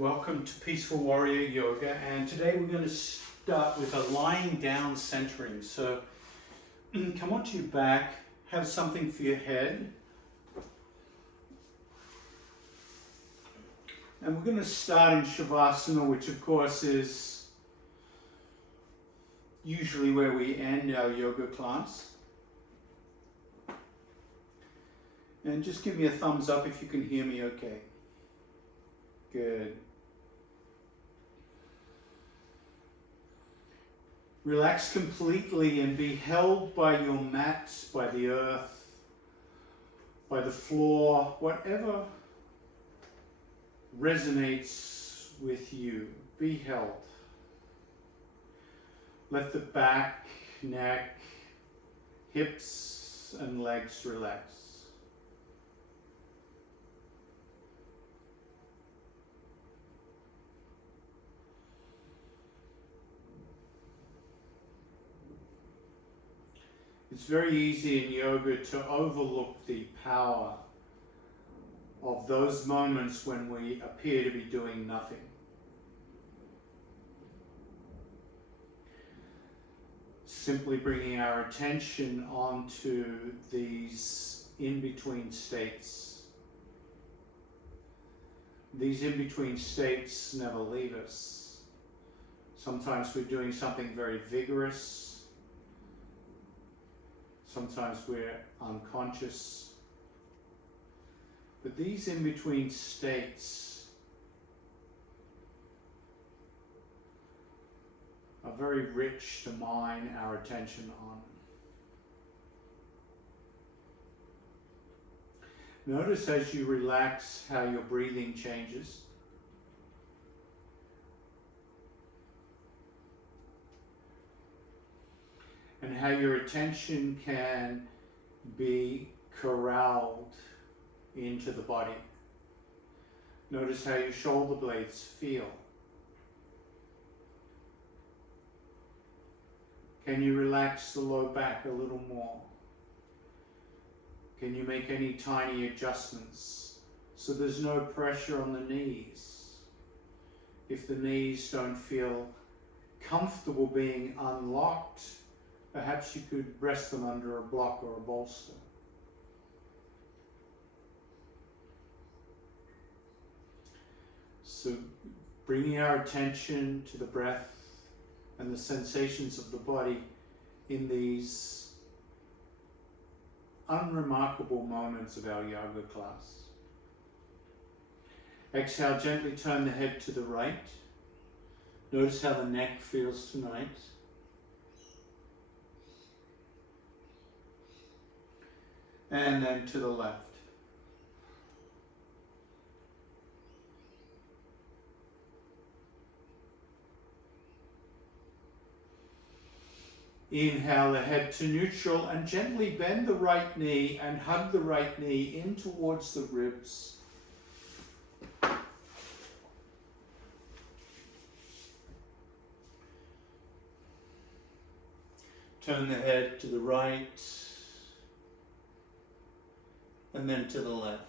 welcome to Peaceful Warrior Yoga, and today we're going to start with a lying down centering. So come onto your back, have something for your head, and we're going to start in Shavasana, which of course is usually where we end our yoga class. And just give me a thumbs up if you can hear me okay. Good. Relax completely and be held by your mat, by the earth, by the floor, whatever resonates with you. Be held. Let the back, neck, hips, and legs relax. It's very easy in yoga to overlook the power of those moments when we appear to be doing nothing. Simply bringing our attention onto these in-between states. These in-between states never leave us. Sometimes we're doing something very vigorous. Sometimes we're unconscious. But these in-between states are very rich to mine our attention on. Notice as you relax how your breathing changes. And how your attention can be corralled into the body. Notice how your shoulder blades feel. Can you relax the low back a little more? Can you make any tiny adjustments so there's no pressure on the knees? If the knees don't feel comfortable being unlocked, perhaps you could rest them under a block or a bolster. So bringing our attention to the breath and the sensations of the body in these unremarkable moments of our yoga class. Exhale, gently turn the head to the right. Notice how the neck feels tonight. And then to the left. Inhale the head to neutral and gently bend the right knee and hug the right knee in towards the ribs. Turn the head to the right. And then to the left.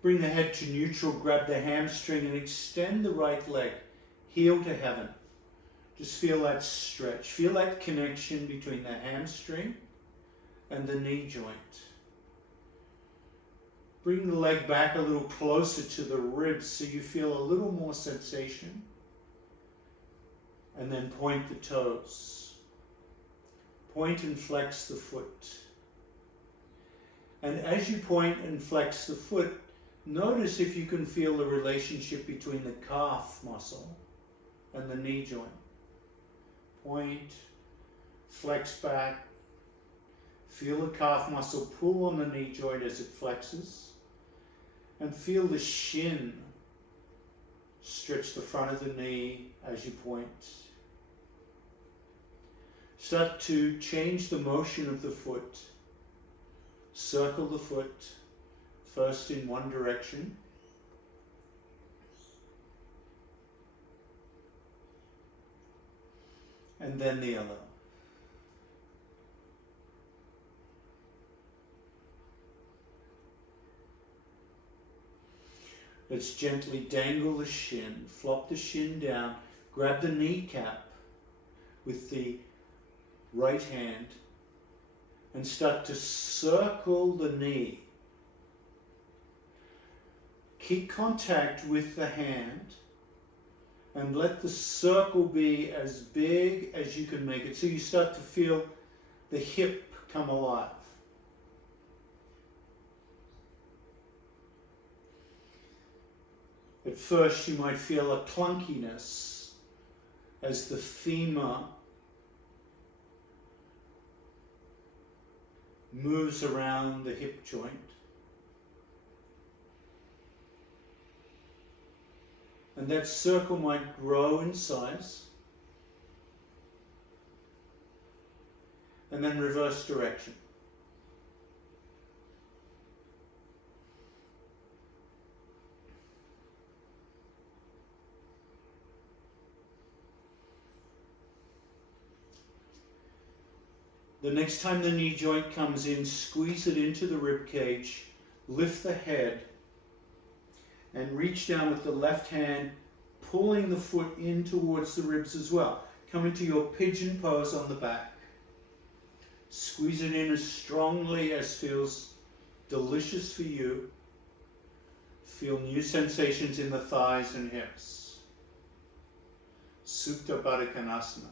Bring the head to neutral, grab the hamstring and extend the right leg, heel to heaven. Just feel that stretch. Feel that connection between the hamstring and the knee joint. Bring the leg back a little closer to the ribs so you feel a little more sensation. And then point the toes. Point and flex the foot. And as you point and flex the foot, notice if you can feel the relationship between the calf muscle and the knee joint. Point, flex back, feel the calf muscle pull on the knee joint as it flexes, and feel the shin stretch the front of the knee as you point. Start to change the motion of the foot. Circle the foot, first in one direction, and then the other. Let's gently dangle the shin, flop the shin down, grab the kneecap with the right hand and start to circle the knee. Keep contact with the hand and let the circle be as big as you can make it. So you start to feel the hip come alive. At first you might feel a clunkiness as the femur moves around the hip joint. And that circle might grow in size. And then reverse direction. The next time the knee joint comes in, squeeze it into the rib cage, lift the head, and reach down with the left hand, pulling the foot in towards the ribs as well. Come into your pigeon pose on the back. Squeeze it in as strongly as feels delicious for you. Feel new sensations in the thighs and hips. Supta Baddha Konasana.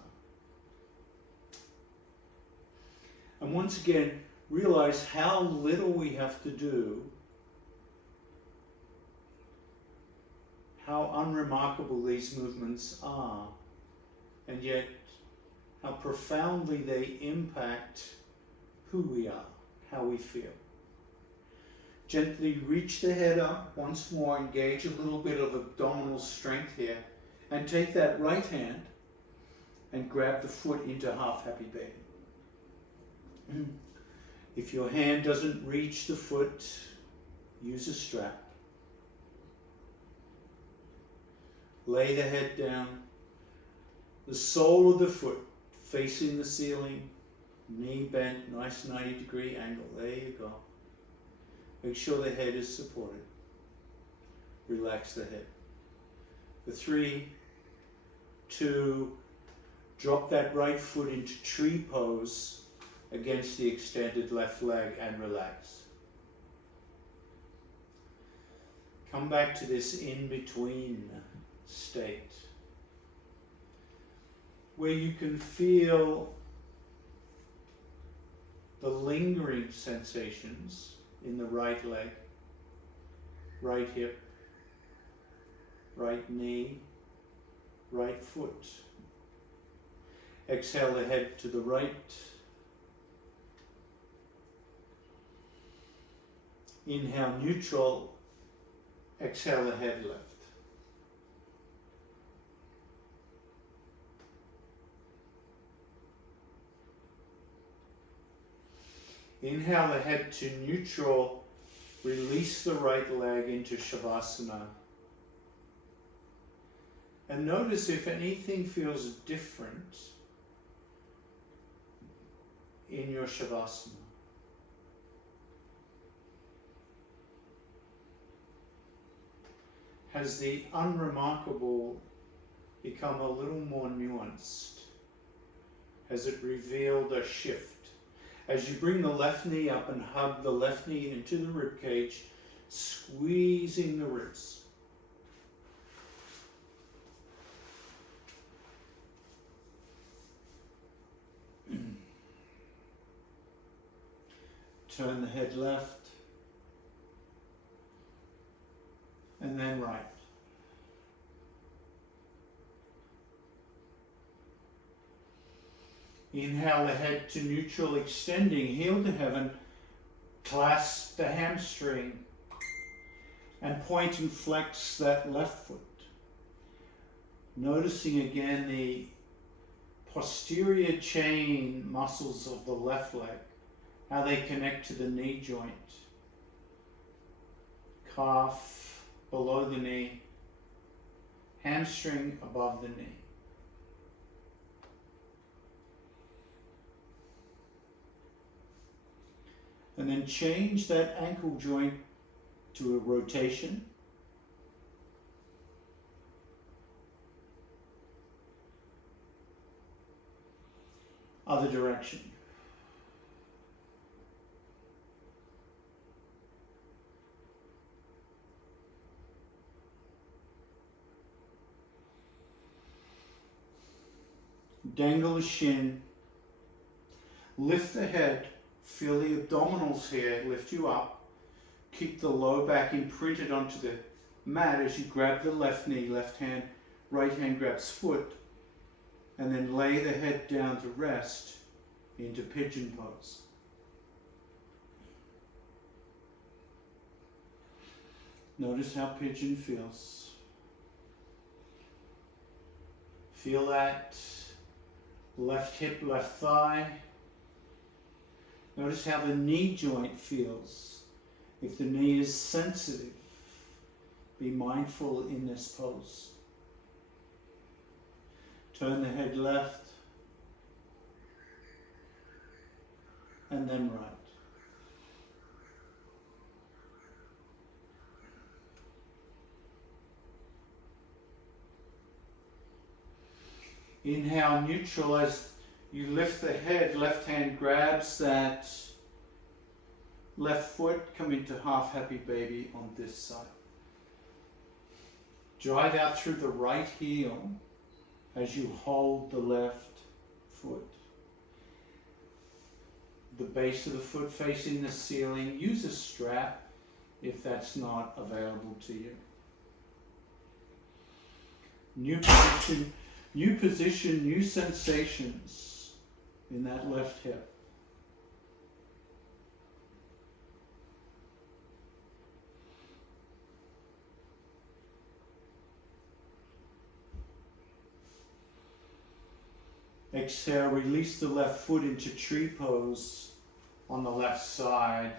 And once again, realize how little we have to do, how unremarkable these movements are, and yet how profoundly they impact who we are, how we feel. Gently reach the head up once more, engage a little bit of abdominal strength here, and take that right hand and grab the foot into half happy baby. If your hand doesn't reach the foot, use a strap. Lay the head down, the sole of the foot facing the ceiling, knee bent, nice 90-degree angle. There you go. Make sure the head is supported. Relax the head. For 3, 2, drop that right foot into tree pose against the extended left leg and relax. Come back to this in-between state where you can feel the lingering sensations in the right leg, right hip, right knee, right foot. Exhale the head to the right. Inhale neutral, exhale the head left. Inhale the head to neutral, release the right leg into Shavasana. And notice if anything feels different in your Shavasana. Has the unremarkable become a little more nuanced? Has it revealed a shift? As you bring the left knee up and hug the left knee into the rib cage, squeezing the ribs. Turn the head left. And then right. Inhale the head to neutral, extending heel to heaven. Clasp the hamstring and point and flex that left foot. Noticing again the posterior chain muscles of the left leg, how they connect to the knee joint. Calf below the knee, hamstring above the knee. And then change that ankle joint to a rotation. Other direction. Dangle the shin. Lift the head. Feel the abdominals here lift you up. Keep the low back imprinted onto the mat as you grab the left knee, left hand, right hand grabs foot, and then lay the head down to rest into pigeon pose. Notice how pigeon feels. Feel that left hip, left thigh. Notice how the knee joint feels. If the knee is sensitive, be mindful in this pose. Turn the head left and then right. Inhale, neutral as you lift the head, left hand grabs that left foot, come into half happy baby on this side. Drive out through the right heel as you hold the left foot. The base of the foot facing the ceiling. Use a strap if that's not available to you. New position, new sensations in that left hip. Exhale, release the left foot into tree pose on the left side.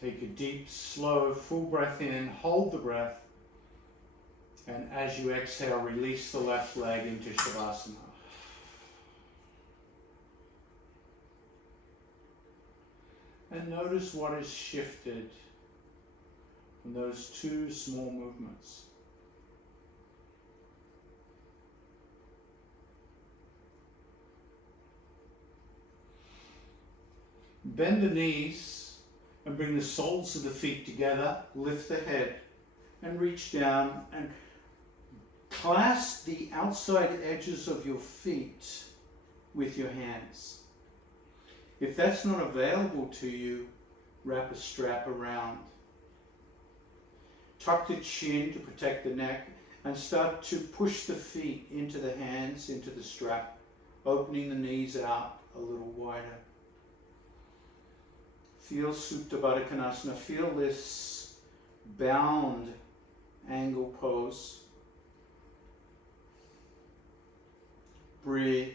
Take a deep, slow, full breath in, hold the breath, and as you exhale, release the left leg into Shavasana. And notice what has shifted from those two small movements. Bend the knees and bring the soles of the feet together, lift the head and reach down and clasp the outside edges of your feet with your hands. If that's not available to you, wrap a strap around. Tuck the chin to protect the neck and start to push the feet into the hands, into the strap, opening the knees out a little wider. Feel Supta Baddha Konasana. Feel this bound angle pose. Breathe.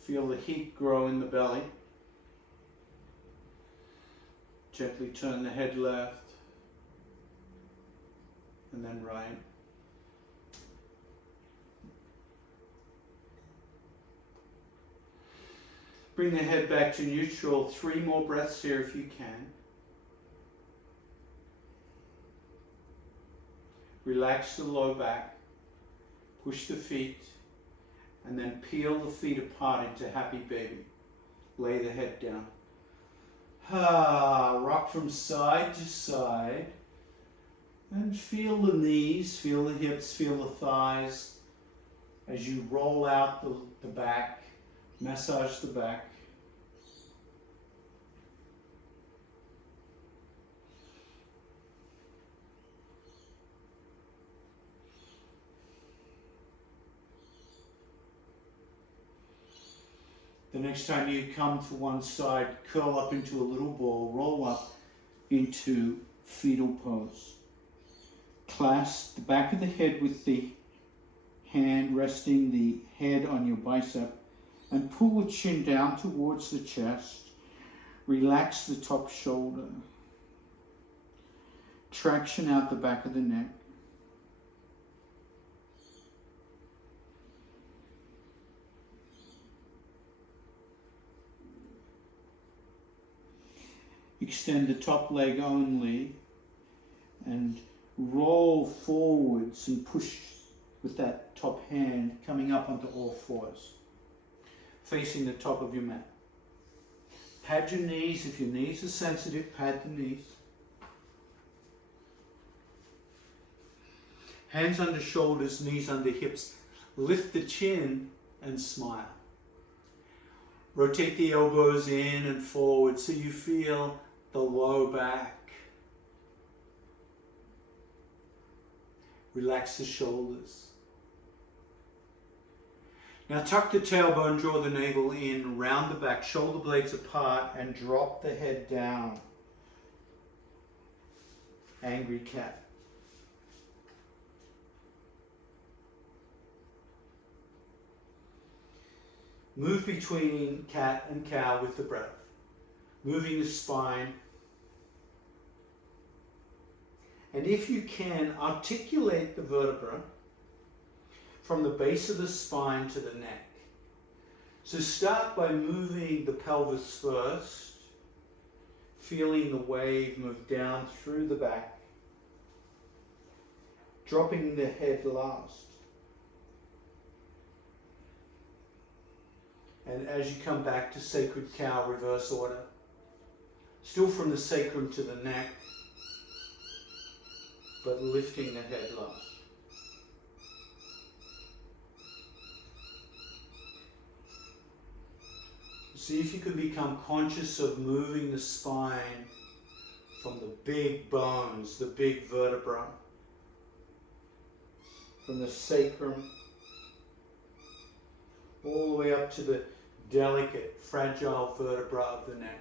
Feel the heat grow in the belly. Gently turn the head left and then right. Bring the head back to neutral. 3 more breaths here if you can. Relax the low back. Push the feet. And then peel the feet apart into happy baby. Lay the head down. Rock from side to side. And feel the knees, feel the hips, feel the thighs. As you roll out the back. Massage the back. The next time you come to one side, curl up into a little ball, roll up into fetal pose. Clasp the back of the head with the hand resting the head on your bicep and pull the chin down towards the chest. Relax the top shoulder. Traction out the back of the neck. Extend the top leg only and roll forwards and push with that top hand coming up onto all fours, facing the top of your mat. Pad your knees. If your knees are sensitive, pad the knees. Hands under shoulders, knees under hips. Lift the chin and smile. Rotate the elbows in and forward so you feel the low back. Relax the shoulders. Now tuck the tailbone, draw the navel in, round the back, shoulder blades apart, and drop the head down. Angry cat. Move between cat and cow with the breath, moving the spine. And if you can, articulate the vertebra from the base of the spine to the neck. So start by moving the pelvis first, feeling the wave move down through the back, dropping the head last. And as you come back to sacred cow, reverse order, still from the sacrum to the neck, but lifting the head last. See if you can become conscious of moving the spine from the big bones, the big vertebra, from the sacrum, all the way up to the delicate, fragile vertebra of the neck.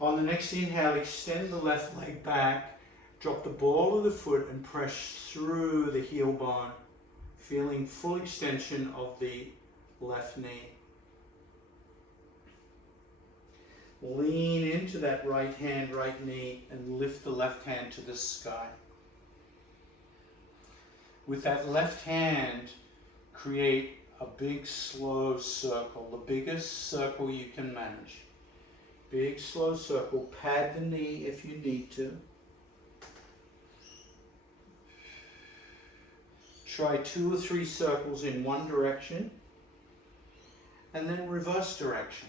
On the next inhale, extend the left leg back, drop the ball of the foot and press through the heel bone, feeling full extension of the left knee. Lean into that right hand, right knee, and lift the left hand to the sky. With that left hand, create a big slow circle, the biggest circle you can manage. Big slow circle, pad the knee if you need to. Try 2 or 3 circles in one direction, and then reverse direction.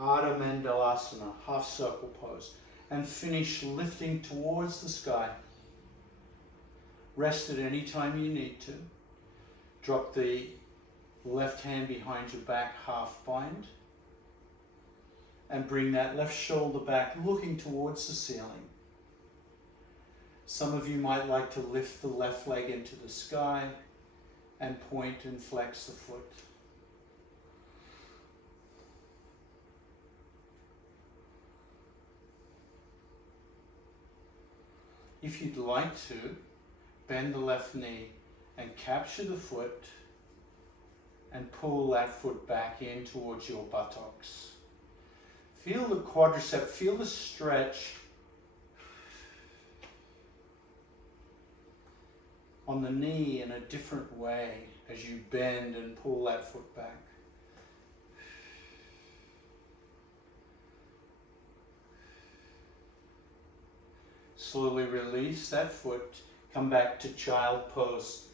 Ardha Mandalasana, half circle pose, and finish lifting towards the sky. Rest at any time you need to. Drop the left hand behind your back, half bind, and bring that left shoulder back, looking towards the ceiling. Some of you might like to lift the left leg into the sky and point and flex the foot. If you'd like to, bend the left knee and capture the foot and pull that foot back in towards your buttocks. Feel the quadricep, feel the stretch on the knee in a different way as you bend and pull that foot back. Slowly release that foot, come back to child pose.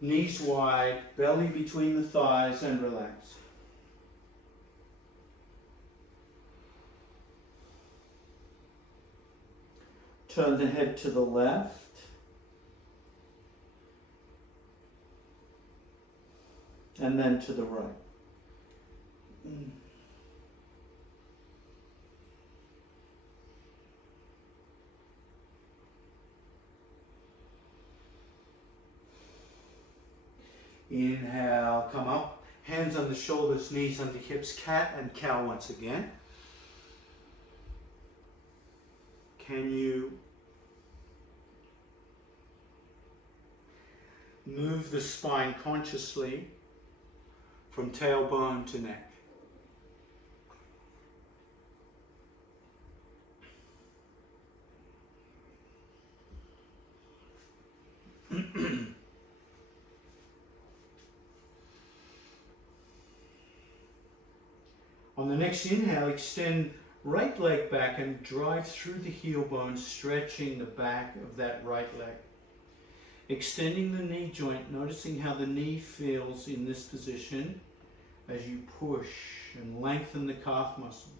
Knees wide, belly between the thighs, and relax. Turn the head to the left. And then to the right. Inhale, come up, hands on the shoulders, knees under hips, cat and cow once again. Can you move the spine consciously from tailbone to neck? On the next inhale, extend right leg back and drive through the heel bone, stretching the back of that right leg. Extending the knee joint, noticing how the knee feels in this position as you push and lengthen the calf muscle.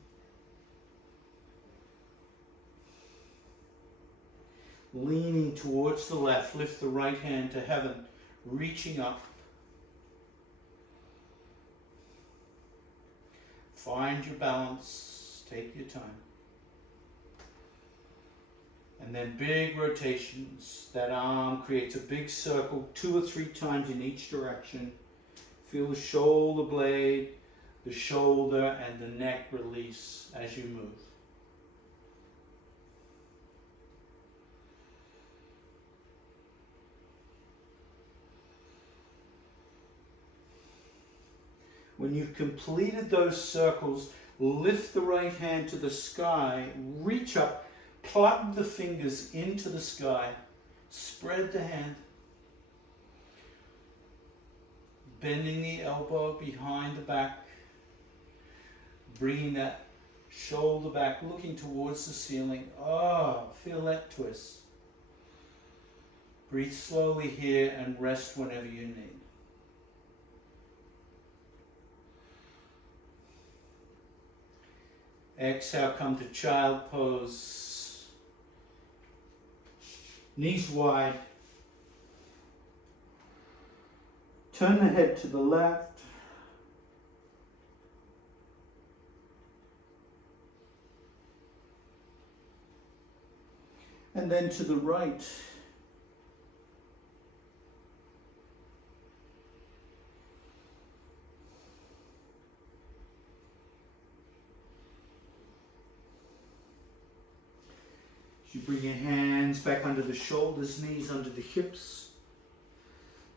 Leaning towards the left, lift the right hand to heaven, reaching up. Find your balance, take your time. And then big rotations. That arm creates a big circle 2 or 3 times in each direction. Feel the shoulder blade, the shoulder and the neck release as you move. When you've completed those circles, lift the right hand to the sky, reach up, plug the fingers into the sky, spread the hand, bending the elbow behind the back, bringing that shoulder back, looking towards the ceiling. Oh, feel that twist. Breathe slowly here and rest whenever you need. Exhale, come to child pose. Knees wide. Turn the head to the left. And then to the right. You bring your hands back under the shoulders, knees under the hips.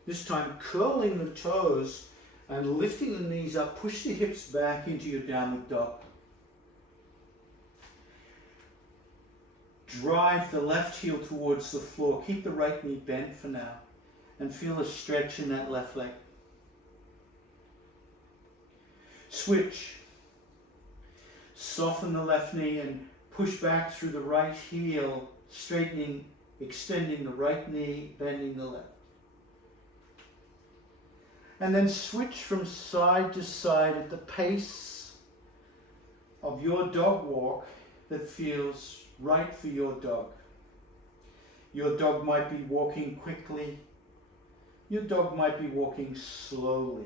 This time curling the toes and lifting the knees up. Push the hips back into your downward dog. Drive the left heel towards the floor. Keep the right knee bent for now. And feel a stretch in that left leg. Switch. Soften the left knee and push back through the right heel, straightening, extending the right knee, bending the left. And then switch from side to side at the pace of your dog walk that feels right for your dog. Your dog might be walking quickly. Your dog might be walking slowly.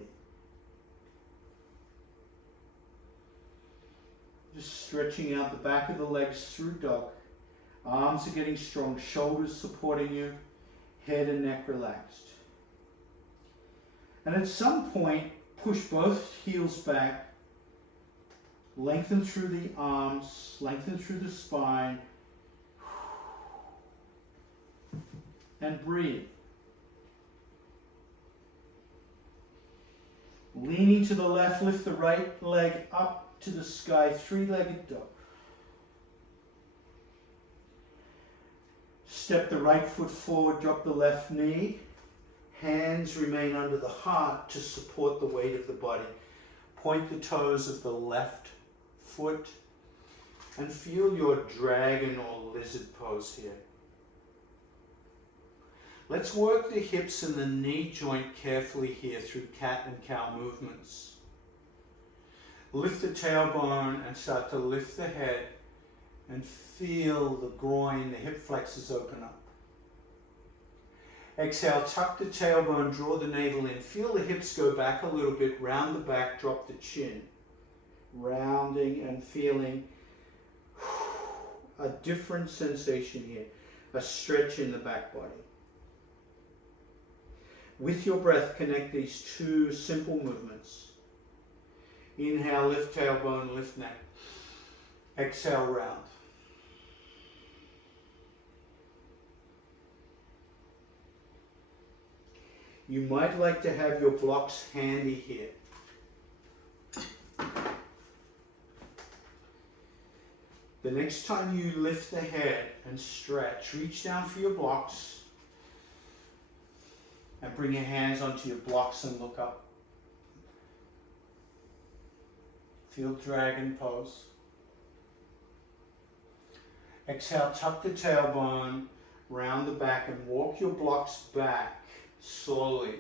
Just stretching out the back of the legs through dog. Arms are getting strong, shoulders supporting you, head and neck relaxed. And at some point, push both heels back, lengthen through the arms, lengthen through the spine, and breathe. Leaning to the left, lift the right leg up to the sky, three-legged dog. Step the right foot forward, drop the left knee. Hands remain under the heart to support the weight of the body. Point the toes of the left foot and feel your dragon or lizard pose here. Let's work the hips and the knee joint carefully here through cat and cow movements. Lift the tailbone and start to lift the head and feel the groin, the hip flexors open up. Exhale, tuck the tailbone, draw the navel in. Feel the hips go back a little bit, round the back, drop the chin. Rounding and feeling a different sensation here, a stretch in the back body. With your breath, connect these two simple movements. Inhale, lift tailbone, lift neck. Exhale, round. You might like to have your blocks handy here. The next time you lift the head and stretch, reach down for your blocks and bring your hands onto your blocks and look up. Feel dragon pose. Exhale, tuck the tailbone, round the back and walk your blocks back slowly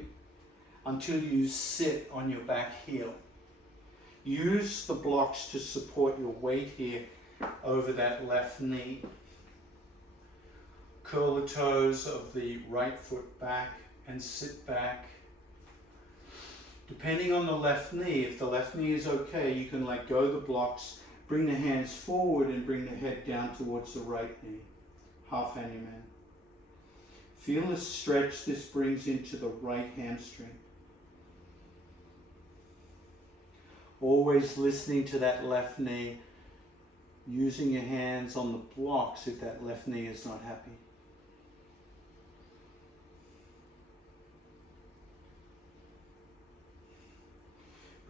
until you sit on your back heel. Use the blocks to support your weight here over that left knee. Curl the toes of the right foot back and sit back. Depending on the left knee, if the left knee is okay, you can let go of the blocks, bring the hands forward and bring the head down towards the right knee. Half Hanuman. Feel the stretch this brings into the right hamstring. Always listening to that left knee, using your hands on the blocks if that left knee is not happy.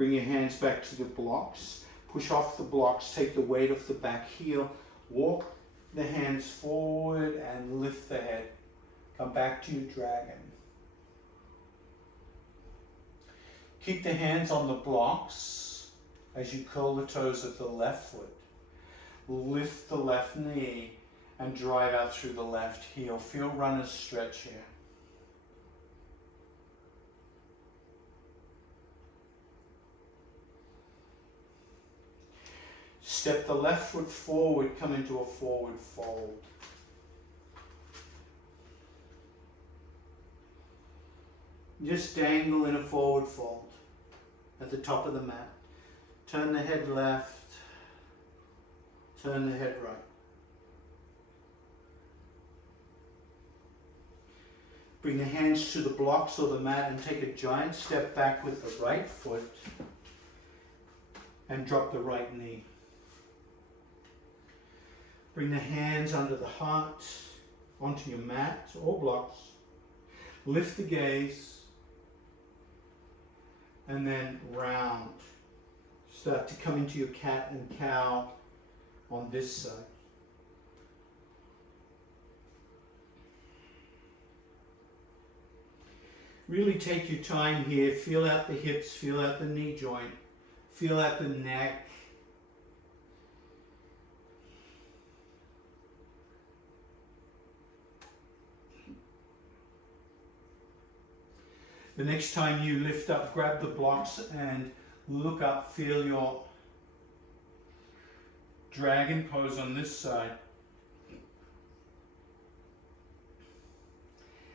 Bring your hands back to the blocks. Push off the blocks, take the weight off the back heel. Walk the hands forward and lift the head. Come back to your dragon. Keep the hands on the blocks as you curl the toes of the left foot. Lift the left knee and drive out through the left heel. Feel runner's stretch here. Step the left foot forward, come into a forward fold. Just dangle in a forward fold at the top of the mat. Turn the head left, turn the head right. Bring the hands to the blocks or the mat and take a giant step back with the right foot and drop the right knee. Bring the hands under the heart onto your mat or blocks. Lift the gaze and then round. Start to come into your cat and cow on this side. Really take your time here. Feel out the hips, feel out the knee joint, feel out the neck. The next time you lift up, grab the blocks and look up, feel your dragon pose on this side.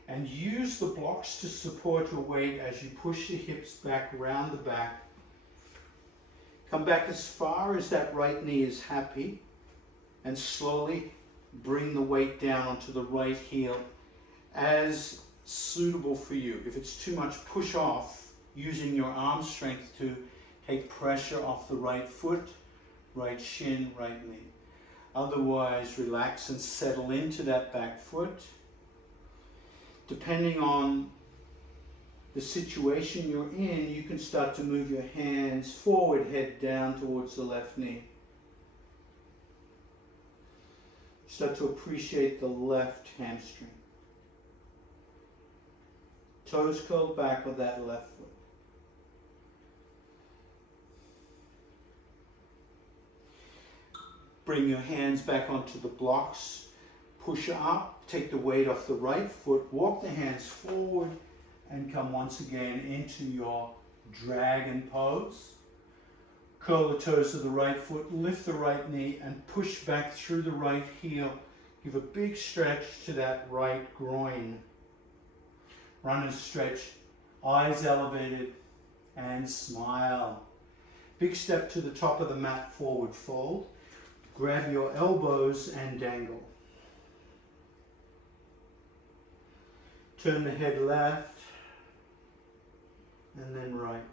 And use the blocks to support your weight as you push the hips back, round the back. Come back as far as that right knee is happy and slowly bring the weight down onto the right heel as suitable for you. If it's too much, push off using your arm strength to take pressure off the right foot, right shin, right knee. Otherwise, relax and settle into that back foot. Depending on the situation you're in, you can start to move your hands forward, head down towards the left knee. Start to appreciate the left hamstring. Toes curled back with that left foot. Bring your hands back onto the blocks. Push up, take the weight off the right foot, walk the hands forward and come once again into your dragon pose. Curl the toes of the right foot, lift the right knee and push back through the right heel. Give a big stretch to that right groin. Runner's stretch, eyes elevated and smile. Big step to the top of the mat, forward fold. Grab your elbows and dangle. Turn the head left and then right.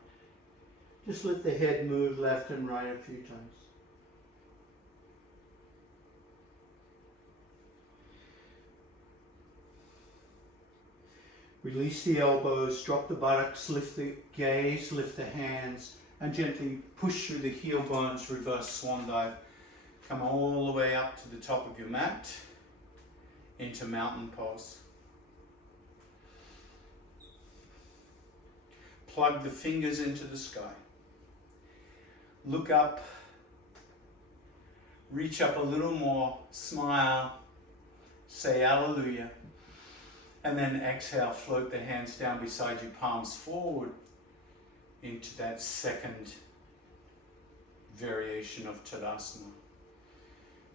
Just let the head move left and right a few times. Release the elbows, drop the buttocks, lift the gaze, lift the hands, and gently push through the heel bones, reverse swan dive. Come all the way up to the top of your mat into mountain pose. Plug the fingers into the sky. Look up, reach up a little more, smile, say hallelujah, and then exhale, float the hands down beside you, palms forward into that second variation of Tadasana.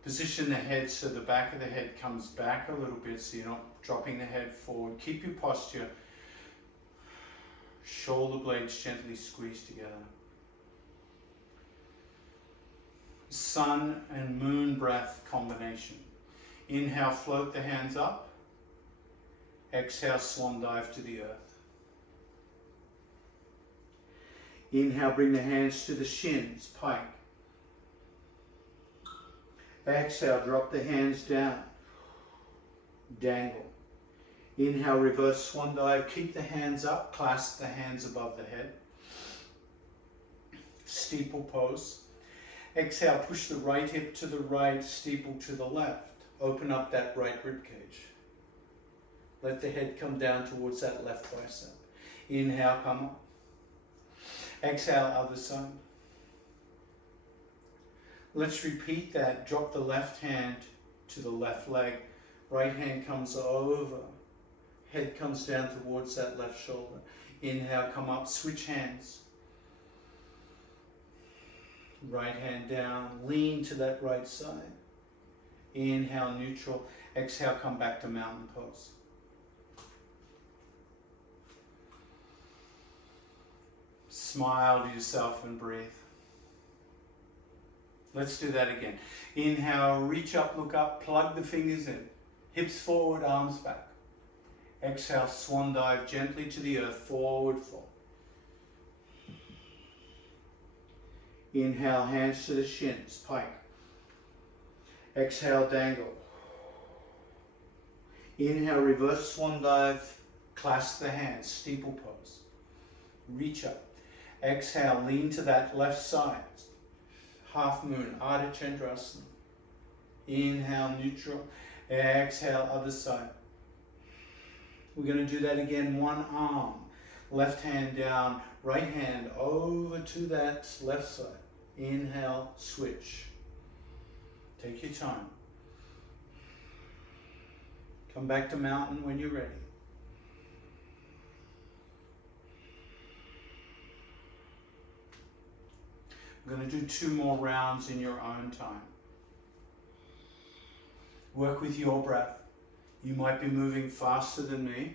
Position the head so the back of the head comes back a little bit so you're not dropping the head forward. Keep your posture. Shoulder blades gently squeeze together. Sun and moon breath combination. Inhale, float the hands up. Exhale, swan dive to the earth. Inhale, bring the hands to the shins, pike. Exhale, drop the hands down, dangle. Inhale, reverse swan dive, keep the hands up, clasp the hands above the head. Steeple pose. Exhale, push the right hip to the right, steeple to the left. Open up that right rib cage. Let the head come down towards that left bicep. Inhale, come up. Exhale, other side. Let's repeat that. Drop the left hand to the left leg. Right hand comes over. Head comes down towards that left shoulder. Inhale, come up, switch hands. Right hand down, lean to that right side. Inhale, neutral. Exhale, come back to mountain pose. Smile to yourself and breathe. Let's do that again. Inhale, reach up, look up, plug the fingers in. Hips forward, arms back. Exhale, swan dive gently to the earth, forward fold. Inhale, hands to the shins, pike. Exhale, dangle. Inhale, reverse swan dive, clasp the hands, steeple pose. Reach up. Exhale, lean to that left side. Half moon, Ardha Chandrasana. Inhale, neutral. Exhale, other side. We're going to do that again, one arm. Left hand down, right hand over to that left side. Inhale, switch. Take your time. Come back to mountain when you're ready. I'm going to do 2 more rounds in your own time. Work with your breath. You might be moving faster than me.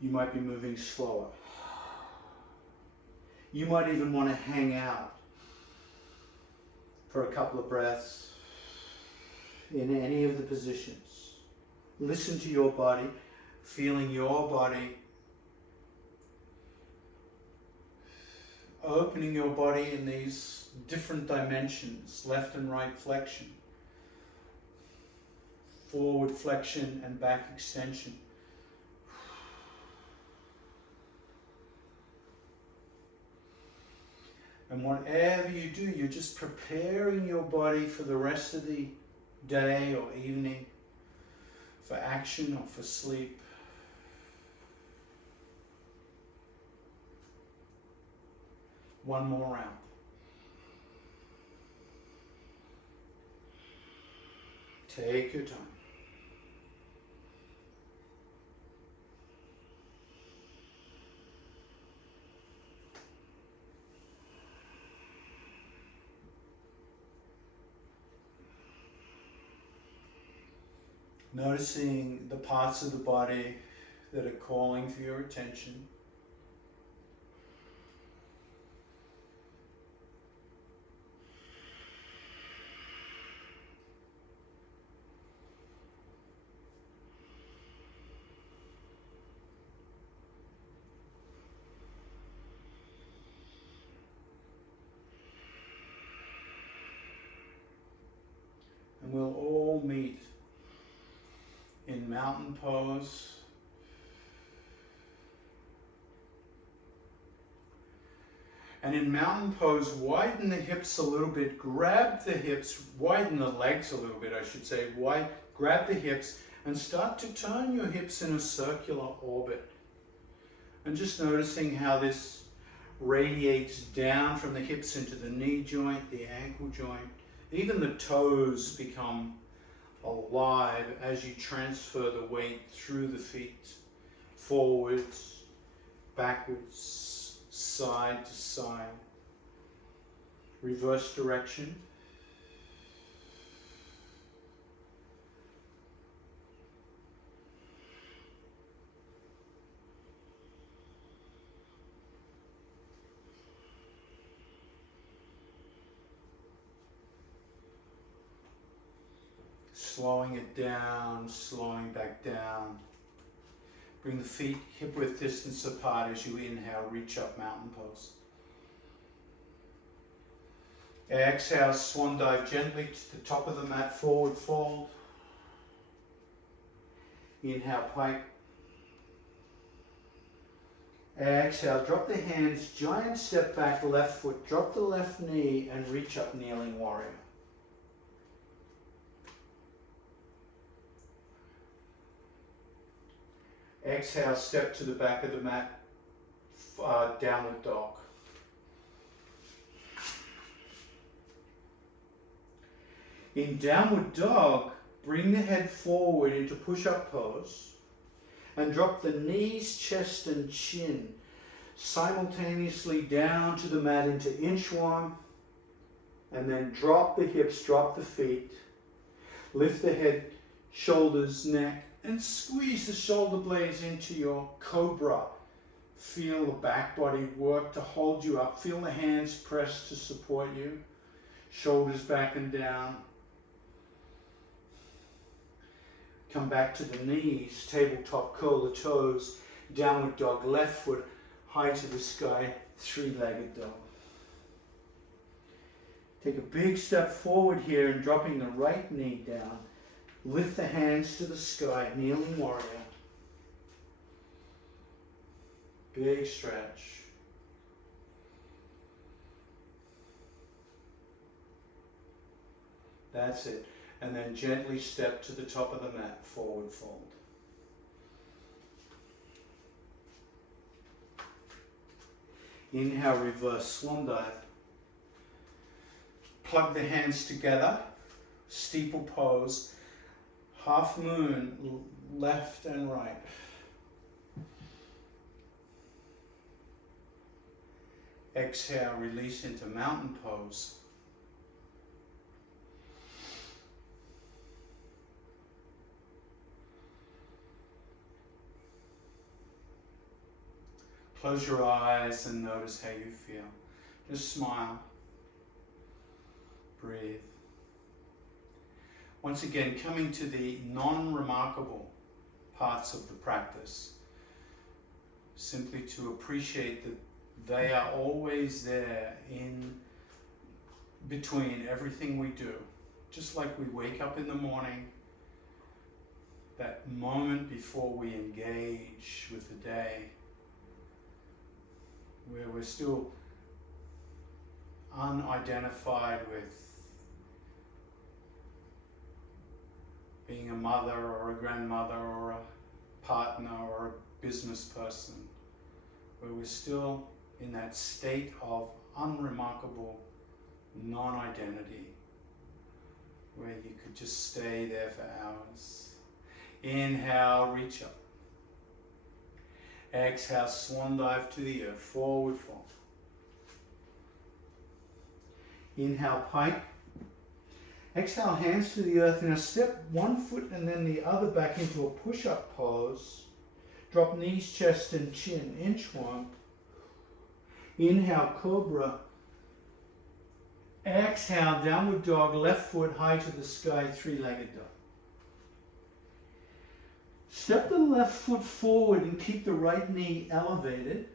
You might be moving slower. You might even want to hang out for a couple of breaths in any of the positions. Listen to your body, feeling your body, opening your body in these different dimensions, left and right flexion, forward flexion and back extension. And whatever you do, you're just preparing your body for the rest of the day or evening, for action or for sleep. One more round. Take your time. Noticing the parts of the body that are calling for your attention. And we'll all meet in mountain pose. And in mountain pose, widen the hips a little bit, grab the hips, widen the legs a little bit, I should say, grab the hips and start to turn your hips in a circular orbit. And just noticing how this radiates down from the hips into the knee joint, the ankle joint. Even the toes become alive as you transfer the weight through the feet, forwards, backwards, side to side. Reverse direction. Slowing it down, slowing back down. Bring the feet hip-width distance apart as you inhale, reach up, mountain pose. Exhale, swan dive gently to the top of the mat, forward fold. Inhale, pike. Exhale, drop the hands, giant step back, left foot, drop the left knee and reach up, kneeling warrior. Exhale, step to the back of the mat, downward dog. In downward dog, bring the head forward into push-up pose and drop the knees, chest and chin simultaneously down to the mat into inchworm, and then drop the hips, drop the feet, lift the head, shoulders, neck, and squeeze the shoulder blades into your cobra. Feel the back body work to hold you up. Feel the hands press to support you. Shoulders back and down. Come back to the knees, tabletop, curl the toes, downward dog, left foot high to the sky, three-legged dog. Take a big step forward here and dropping the right knee down. Lift the hands to the sky, kneeling warrior. Big stretch. That's it. And then gently step to the top of the mat, forward fold. Inhale, reverse swan dive. Plug the hands together, steeple pose. Half moon, left and right. Exhale, release into mountain pose. Close your eyes and notice how you feel. Just smile. Breathe. Once again, coming to the non-remarkable parts of the practice, simply to appreciate that they are always there in between everything we do. Just like we wake up in the morning, that moment before we engage with the day, where we're still unidentified with being a mother or a grandmother or a partner or a business person, where we're still in that state of unremarkable non-identity, where you could just stay there for hours. Inhale, reach up. Exhale, swan dive to the earth, forward fold. Inhale, pike. Exhale, hands to the earth. Now step one foot and then the other back into a push-up pose. Drop knees, chest and chin, inchworm. Inhale, cobra. Exhale, downward dog, left foot high to the sky, three-legged dog. Step the left foot forward and keep the right knee elevated.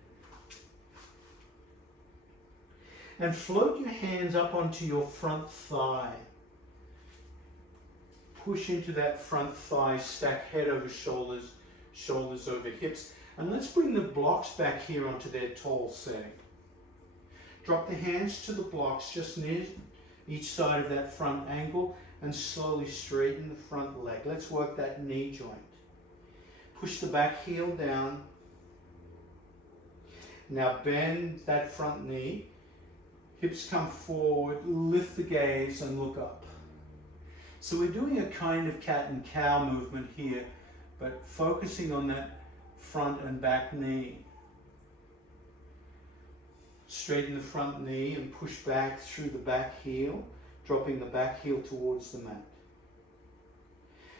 And float your hands up onto your front thigh. Push into that front thigh, stack head over shoulders, shoulders over hips. And let's bring the blocks back here onto their tall setting. Drop the hands to the blocks just near each side of that front ankle and slowly straighten the front leg. Let's work that knee joint. Push the back heel down Now bend that front knee, hips come forward, lift the gaze and look up. So we're doing a kind of cat and cow movement here, but focusing on that front and back knee. Straighten the front knee and push back through the back heel, dropping the back heel towards the mat.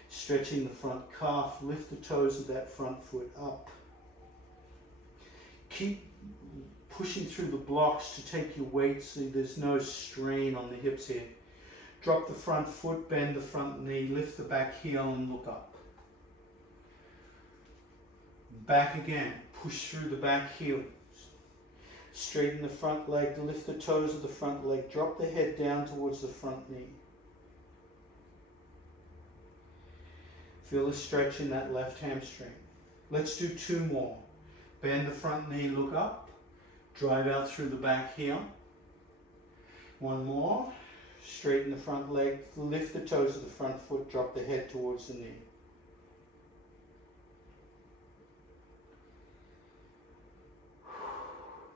Stretching the front calf, lift the toes of that front foot up. Keep pushing through the blocks to take your weight so there's no strain on the hips here. Drop the front foot, bend the front knee, lift the back heel and look up. Back again, push through the back heel. Straighten the front leg, lift the toes of the front leg, drop the head down towards the front knee. Feel a stretch in that left hamstring. Let's do 2 more. Bend the front knee, look up. Drive out through the back heel. 1 more. Straighten the front leg, lift the toes of the front foot, drop the head towards the knee.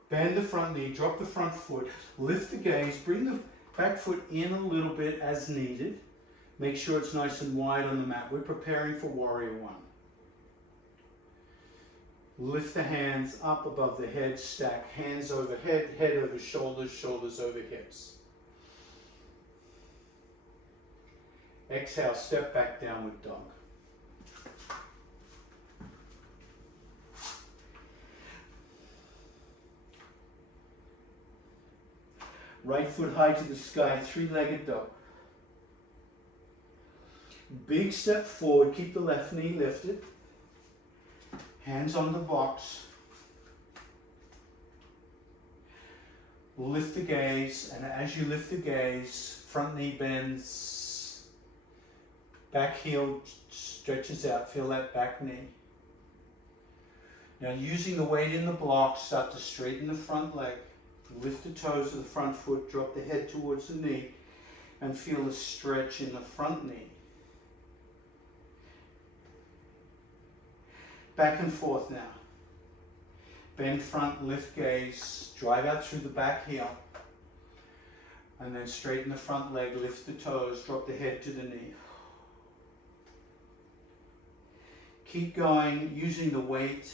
Bend the front knee, drop the front foot, lift the gaze, bring the back foot in a little bit as needed. Make sure it's nice and wide on the mat. We're preparing for Warrior One. Lift the hands up above the head, stack hands over head, head over shoulders, shoulders over hips. Exhale, step back, downward dog. Right foot high to the sky, 3-legged dog. Big step forward, keep the left knee lifted. Hands on the box. Lift the gaze, and as you lift the gaze, front knee bends, back heel stretches out, feel that back knee. Now using the weight in the block, start to straighten the front leg. Lift the toes of the front foot, drop the head towards the knee, and feel a stretch in the front knee. Back and forth now. Bend front, lift gaze, drive out through the back heel, and then straighten the front leg, lift the toes, drop the head to the knee. Keep going, using the weight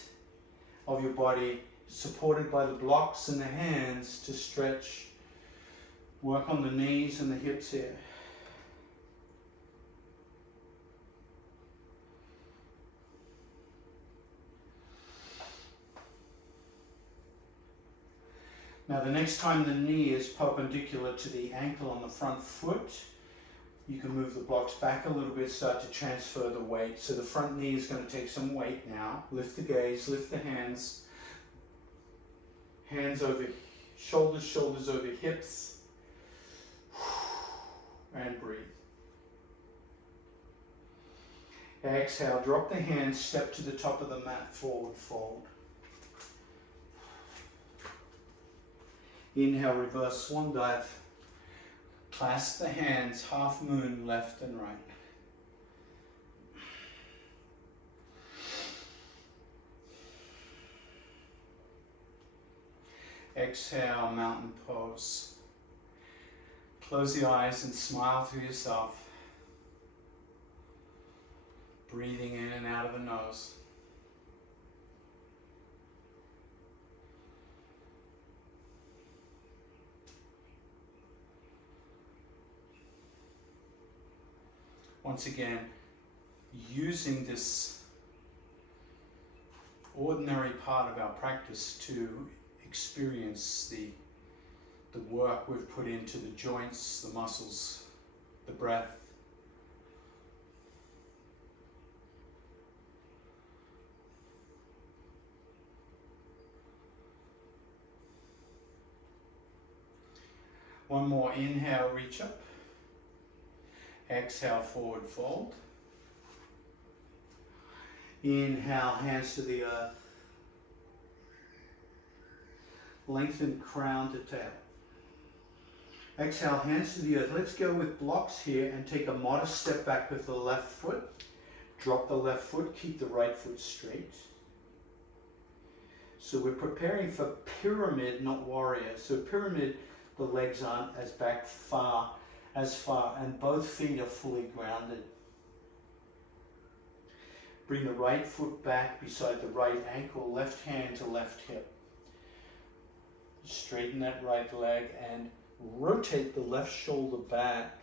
of your body supported by the blocks and the hands to stretch. Work on the knees and the hips here. Now the next time the knee is perpendicular to the ankle on the front foot, you can move the blocks back a little bit, start to transfer the weight. So the front knee is going to take some weight now. Lift the gaze, lift the hands. Hands over shoulders, shoulders over hips. And breathe. Exhale, drop the hands, step to the top of the mat, forward fold. Inhale, reverse swan dive. Clasp the hands, half moon, left and right. Exhale, mountain pose. Close the eyes and smile through yourself. Breathing in and out of the nose. Once again, using this ordinary part of our practice to experience the work we've put into the joints, the muscles, the breath. One more inhale, reach up. Exhale, forward fold. Inhale, hands to the earth. Lengthen crown to tail. Exhale, hands to the earth. Let's go with blocks here and take a modest step back with the left foot. Drop the left foot, keep the right foot straight. So we're preparing for pyramid, not warrior. So pyramid, the legs aren't as far, and both feet are fully grounded. Bring the right foot back beside the right ankle, left hand to left hip. Straighten that right leg and rotate the left shoulder back.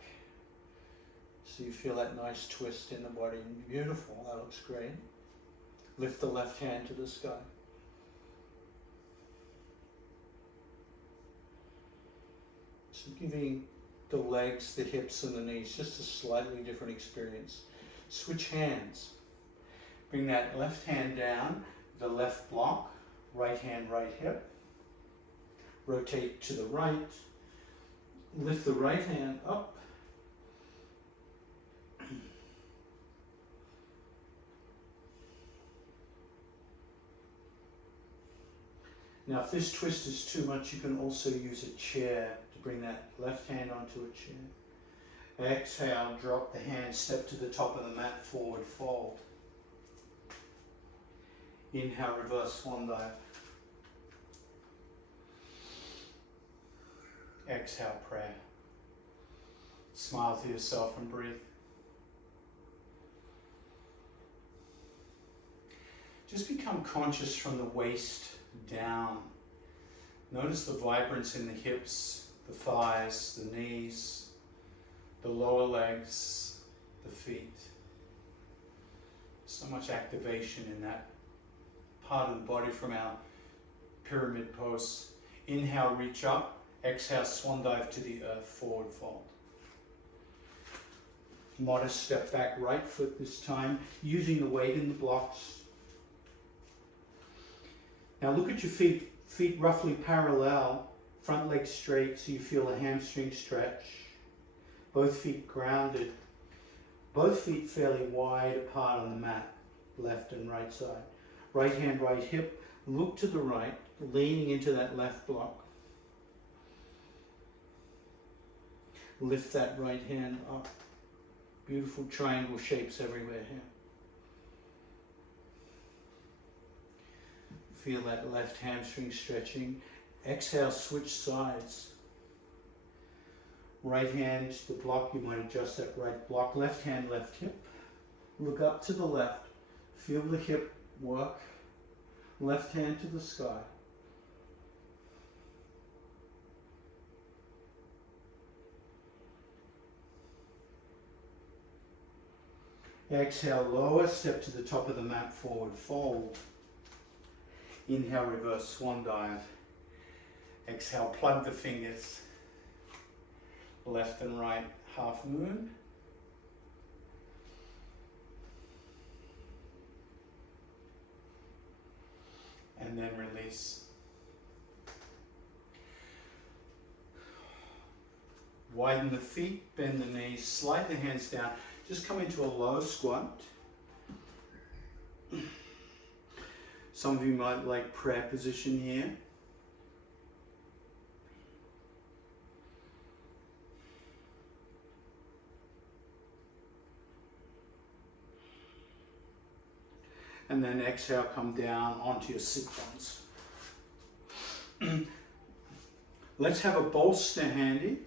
So you feel that nice twist in the body. Beautiful, that looks great. Lift the left hand to the sky. So giving the legs, the hips and the knees just a slightly different experience. Switch hands. Bring that left hand down, the left block, right hand, right hip. Rotate to the right. Lift the right hand up. Now if this twist is too much, you can also use a chair to bring that left hand onto a chair. Exhale, drop the hand, step to the top of the mat, forward fold. Inhale, reverse swan dive. Exhale, prayer. Smile to yourself and breathe. Just become conscious from the waist down. Notice the vibrance in the hips, the thighs, the knees, the lower legs, the feet. So much activation in that part of the body from our pyramid pose. Inhale, reach up. Exhale, swan dive to the earth, forward fold. Modest step back, right foot this time, using the weight in the blocks. Now look at your feet, feet roughly parallel, front leg straight so you feel a hamstring stretch. Both feet grounded, both feet fairly wide apart on the mat, left and right side. Right hand, right hip, look to the right, leaning into that left block. Lift that right hand up. Beautiful triangle shapes everywhere here. Feel that left hamstring stretching. Exhale, switch sides. Right hand, the block, you might adjust that right block. Left hand, left hip. Look up to the left. Feel the hip work. Left hand to the sky. Exhale, lower, step to the top of the mat, forward fold. Inhale, reverse swan dive. Exhale, plug the fingers. Left and right, half moon. And then release. Widen the feet, bend the knees, slide the hands down. Just come into a low squat. Some of you might like prayer position here. And then exhale, come down onto your sit bones. Let's have a bolster handy.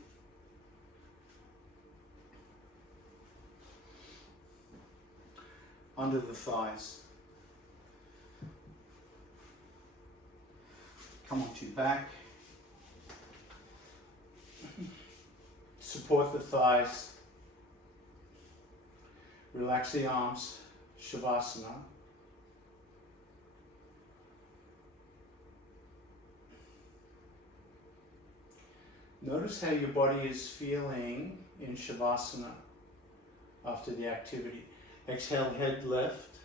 Under the thighs. Come onto your back. Support the thighs. Relax the arms. Shavasana. Notice how your body is feeling in Shavasana after the activity. Exhale, head left.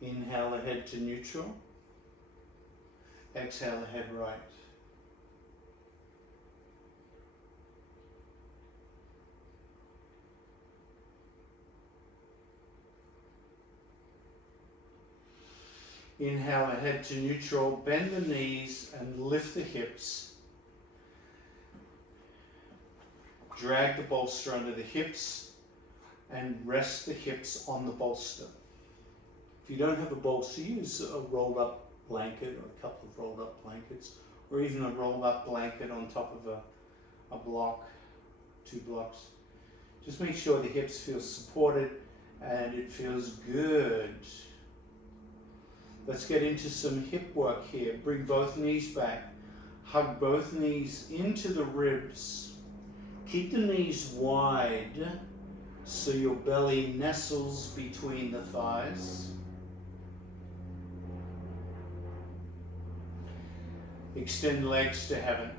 Inhale, head to neutral. Exhale, head right. Inhale, head to neutral. Bend the knees and lift the hips. Drag the bolster under the hips and rest the hips on the bolster. If you don't have a bolster, use a rolled up blanket or a couple of rolled up blankets, or even a rolled up blanket on top of a block, 2 blocks. Just make sure the hips feel supported and it feels good. Let's get into some hip work here. Bring both knees back. Hug both knees into the ribs. Keep the knees wide so your belly nestles between the thighs. Extend legs to heaven.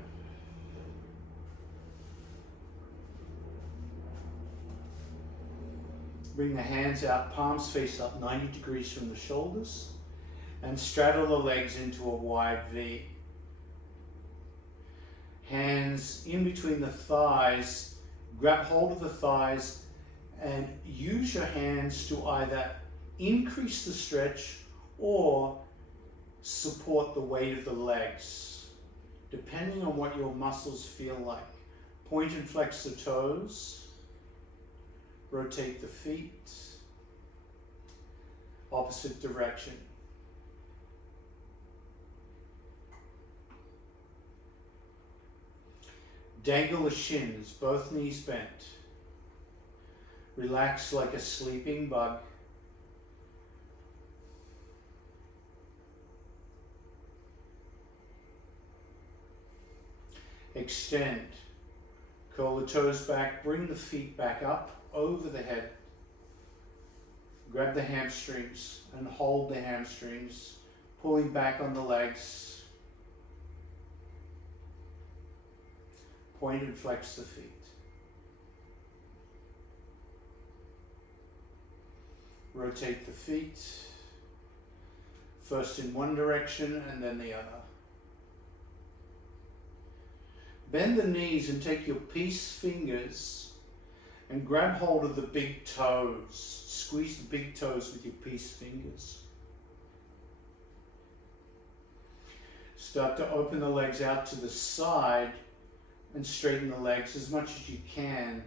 Bring the hands out, palms face up 90 degrees from the shoulders, and straddle the legs into a wide V. Hands in between the thighs, grab hold of the thighs and use your hands to either increase the stretch or support the weight of the legs, depending on what your muscles feel like. Point and flex the toes. Rotate the feet, opposite direction. Dangle the shins, both knees bent. Relax like a sleeping bug. Extend. Curl the toes back, bring the feet back up over the head. Grab the hamstrings and hold the hamstrings, pulling back on the legs. Point and flex the feet. Rotate the feet, first in one direction and then the other. Bend the knees and take your peace fingers and grab hold of the big toes. Squeeze the big toes with your peace fingers. Start to open the legs out to the side and straighten the legs as much as you can,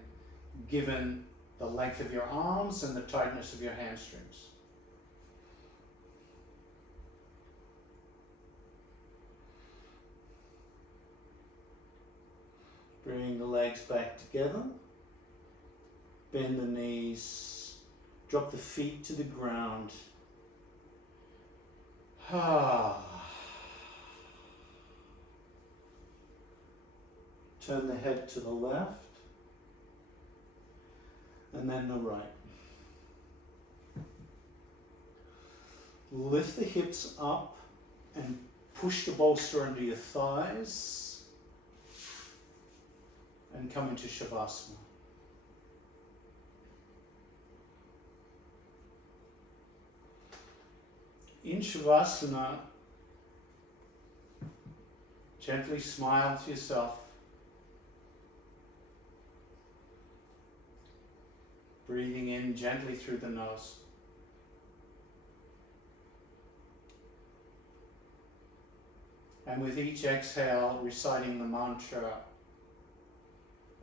given the length of your arms and the tightness of your hamstrings. Bring the legs back together. Bend the knees. Drop the feet to the ground. Turn the head to the left and then the right. Lift the hips up and push the bolster under your thighs and come into Shavasana. In Shavasana, gently smile to yourself. Breathing in gently through the nose. And with each exhale, reciting the mantra,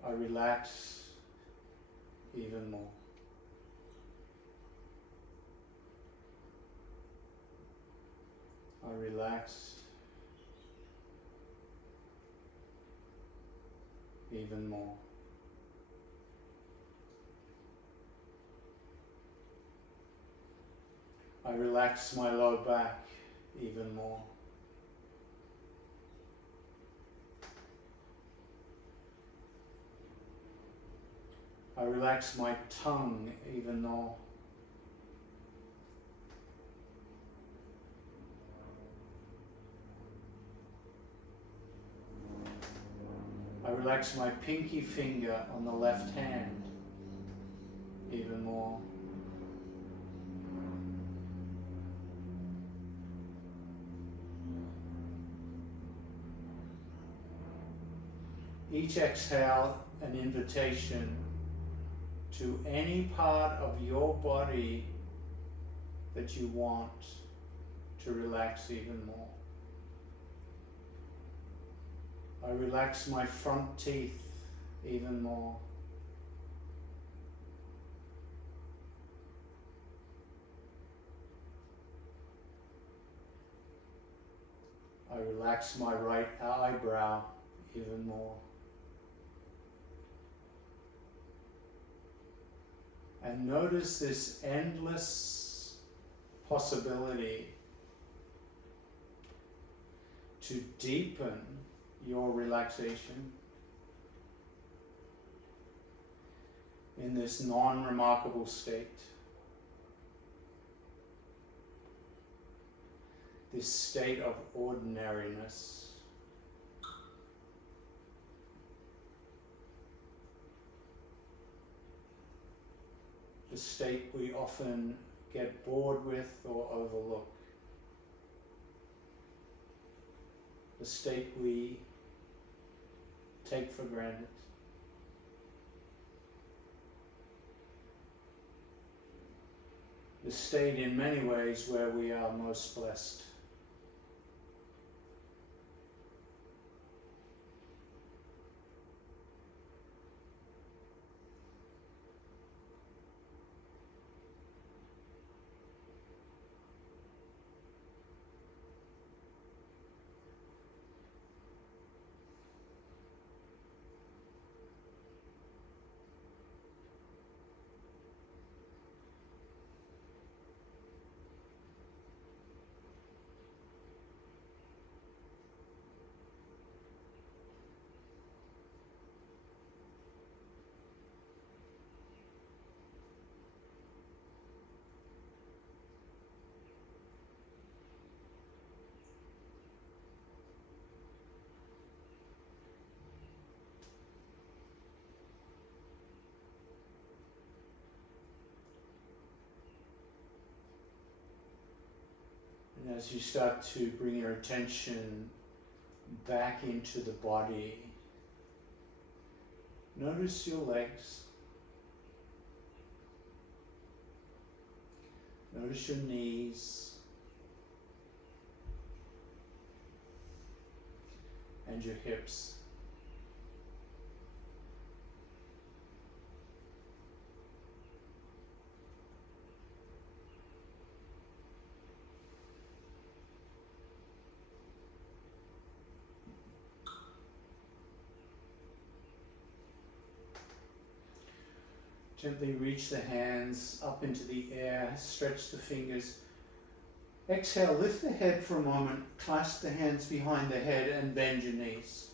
I relax even more. I relax even more. I relax my low back even more. I relax my tongue even more. I relax my pinky finger on the left hand even more. Each exhale, an invitation to any part of your body that you want to relax even more. I relax my front teeth even more. I relax my right eyebrow even more. And notice this endless possibility to deepen your relaxation in this non-remarkable state. This state of ordinariness. The state we often get bored with or overlook. The state we take for granted. The state in many ways where we are most blessed. And as you start to bring your attention back into the body, notice your legs. Notice your knees and your hips. Gently reach the hands up into the air, stretch the fingers. Exhale, lift the head for a moment, clasp the hands behind the head and bend your knees.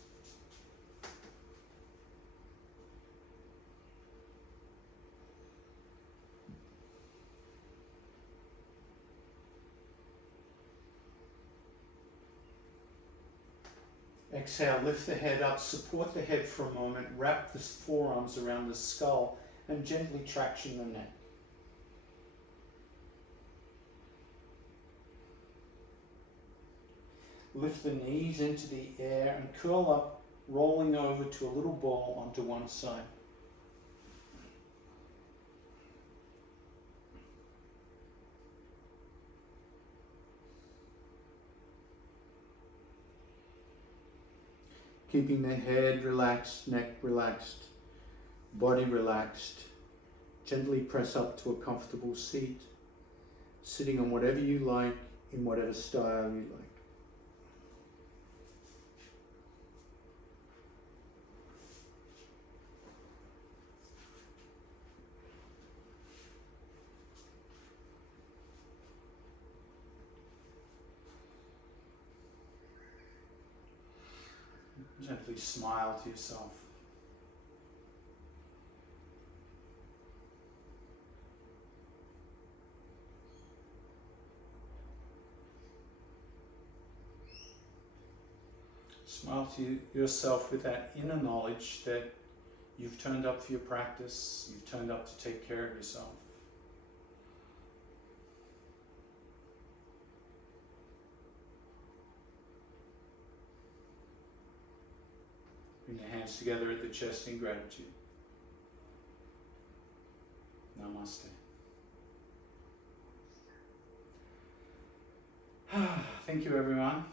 Exhale, lift the head up, support the head for a moment, wrap the forearms around the skull and gently traction the neck. Lift the knees into the air and curl up, rolling over to a little ball onto one side. Keeping the head relaxed, neck relaxed, body relaxed. Gently press up to a comfortable seat, sitting on whatever you like, in whatever style you like. Gently smile to yourself. Smile to yourself with that inner knowledge that you've turned up for your practice, you've turned up to take care of yourself. Bring your hands together at the chest in gratitude. Namaste. Thank you, everyone.